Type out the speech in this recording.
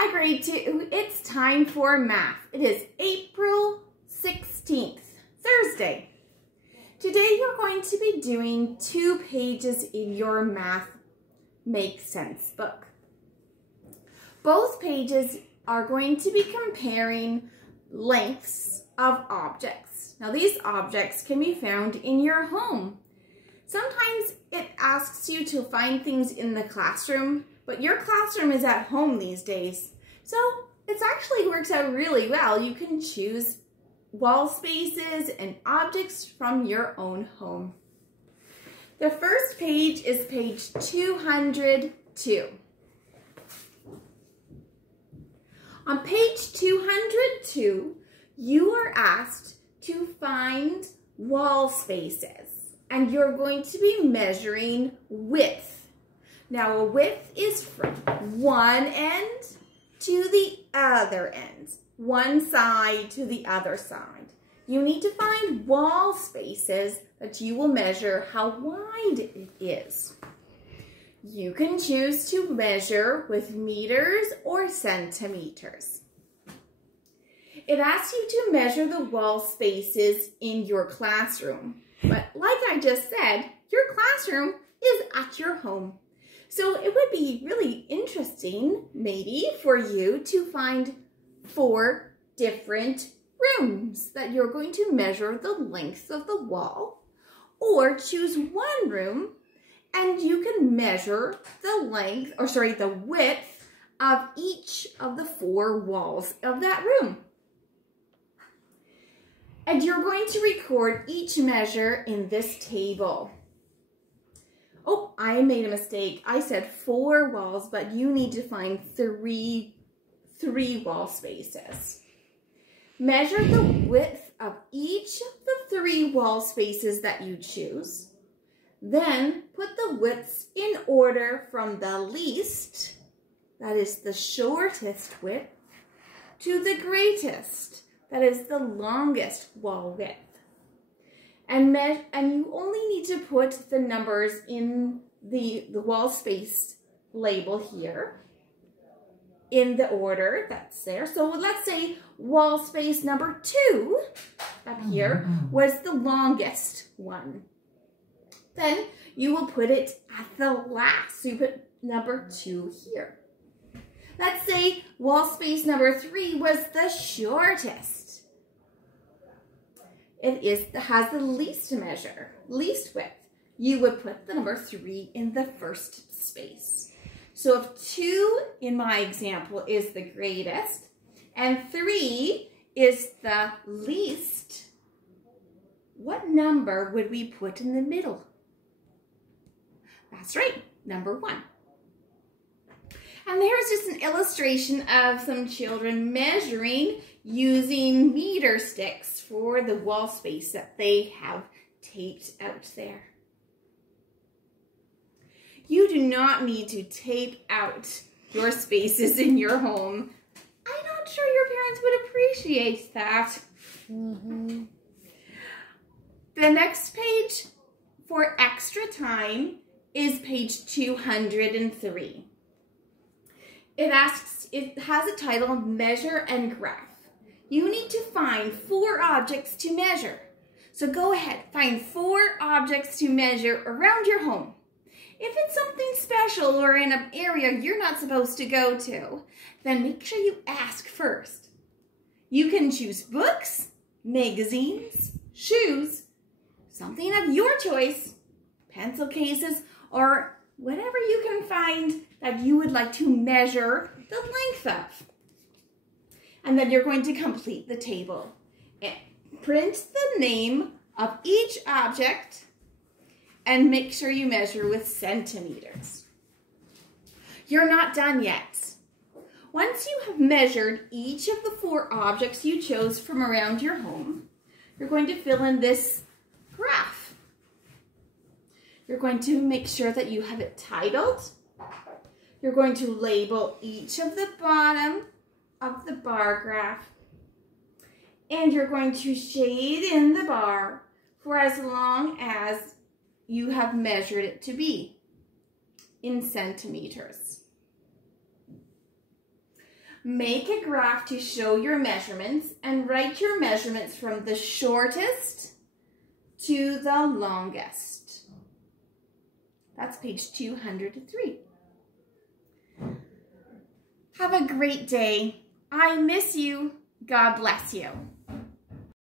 Hi grade 2, it's time for math. It is April 16th, Thursday. Today you're going to be doing 2 pages in your Math Make Sense book. Both pages are going to be comparing lengths of objects. Now these objects can be found in your home. Sometimes it asks you to find things in the classroom, but your classroom is at home these days. So it actually works out really well. You can choose wall spaces and objects from your own home. The first page is page 202. On page 202, you are asked to find wall spaces, and you're going to be measuring width. Now, a width is from one end to the other end, one side to the other side. You need to find wall spaces that you will measure how wide it is. You can choose to measure with meters or centimeters. It asks you to measure the wall spaces in your classroom. But like I just said, your classroom is at your home. So it would be really interesting, maybe, for you to find 4 different rooms that you're going to measure the length of the wall, or choose one room and you can measure the width of each of the 4 walls of that room. And you're going to record each measure in this table. Oh, I made a mistake. I said 4 walls, but you need to find 3 wall spaces. Measure the width of each of the 3 wall spaces that you choose. Then put the widths in order from the least, that is the shortest width, to the greatest, that is the longest wall width. And you only need to put the numbers in the wall space label here in the order that's there. So let's say wall space number 2 up here was the longest one. Then you will put it at the last. So you put number 2 here. Let's say wall space number 3 was the shortest. It has the least width. You would put the number 3 in the first space. So if 2 in my example is the greatest and 3 is the least, what number would we put in the middle? That's right, number 1. And there's just an illustration of some children measuring using meter sticks for the wall space that they have taped out there. You do not need to tape out your spaces in your home. I'm not sure your parents would appreciate that. The next page for extra time is page 203. It has a title, Measure and Graph. You need to find 4 objects to measure. So go ahead, find 4 objects to measure around your home. If it's something special or in an area you're not supposed to go to, then make sure you ask first. You can choose books, magazines, shoes, something of your choice, pencil cases, or whatever you can find that you would like to measure the length of. And then you're going to complete the table. And print the name of each object and make sure you measure with centimeters. You're not done yet. Once you have measured each of the 4 objects you chose from around your home, you're going to fill in this graph. You're going to make sure that you have it titled. You're going to label each of the bottom of the bar graph. And you're going to shade in the bar for as long as you have measured it to be in centimeters. Make a graph to show your measurements and write your measurements from the shortest to the longest. That's page 203. Have a great day. I miss you. God bless you.